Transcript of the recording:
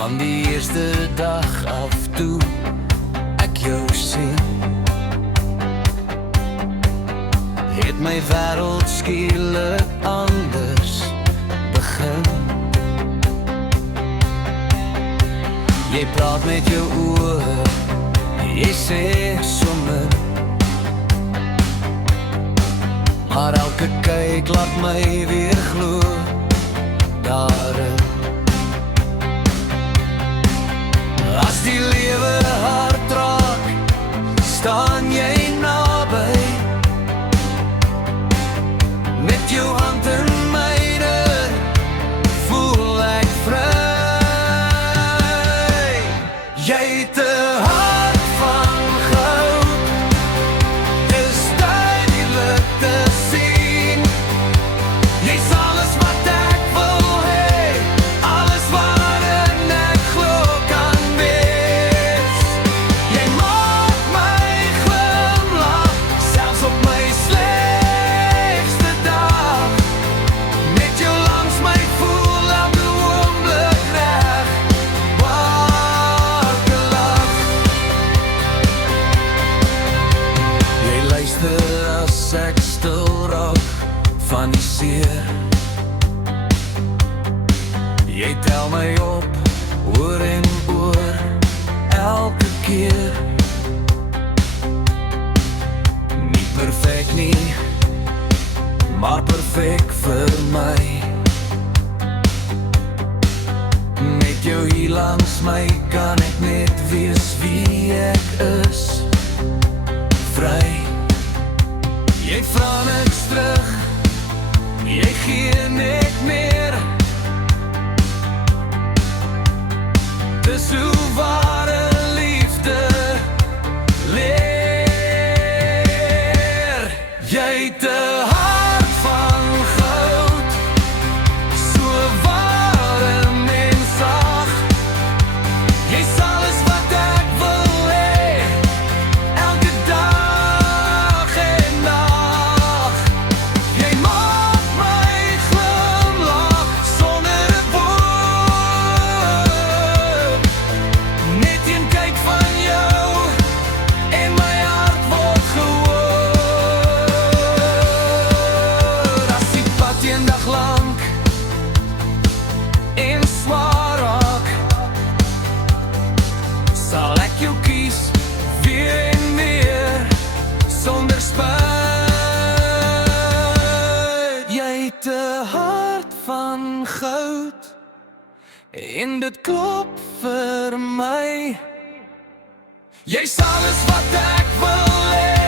Van die eerste dag af toe ek jou sien, het my wêreld skielik anders begin. Jy praat met jou oë, jy sê sommer, maar elke kyk laat my weer glo daarin. As die lewe hard raak, staan jy naby, met jou hand in myne, voel ek vry. Jy het 'n hart van goud, dis duidelik te sien. Jy's alles wat ek wil hê, alles waarin ek glo kan wees. Jy maak my glimlag, selfs op my slegste dag. Met jou langs my voel elke oomblik reg, wakker lag. Jy luister as ek stil raak van die seer. Jy tel my op, oor en oor, elke keer. Nie perfek nie, maar perfek vir my. Met jou hier langs my kan ek net wees wie ek is, vry. Jy vra niks terug, jy gee net meer. Dis hoe ware liefde leer. Jy het 'n hart van goud, so warm en sag. Jy's alles wat ek wil hê, elke dag en nag. Jy maak my glimlag sonder 'n woord. Net een kyk van jou en my hart word gehoor. As die pad eendag lank en swaar raak, sal ek jou kies weer en weer sonder spyt. Jy het 'n hart van goud en dit klop vir my. Jy's alles wat ek wil hê.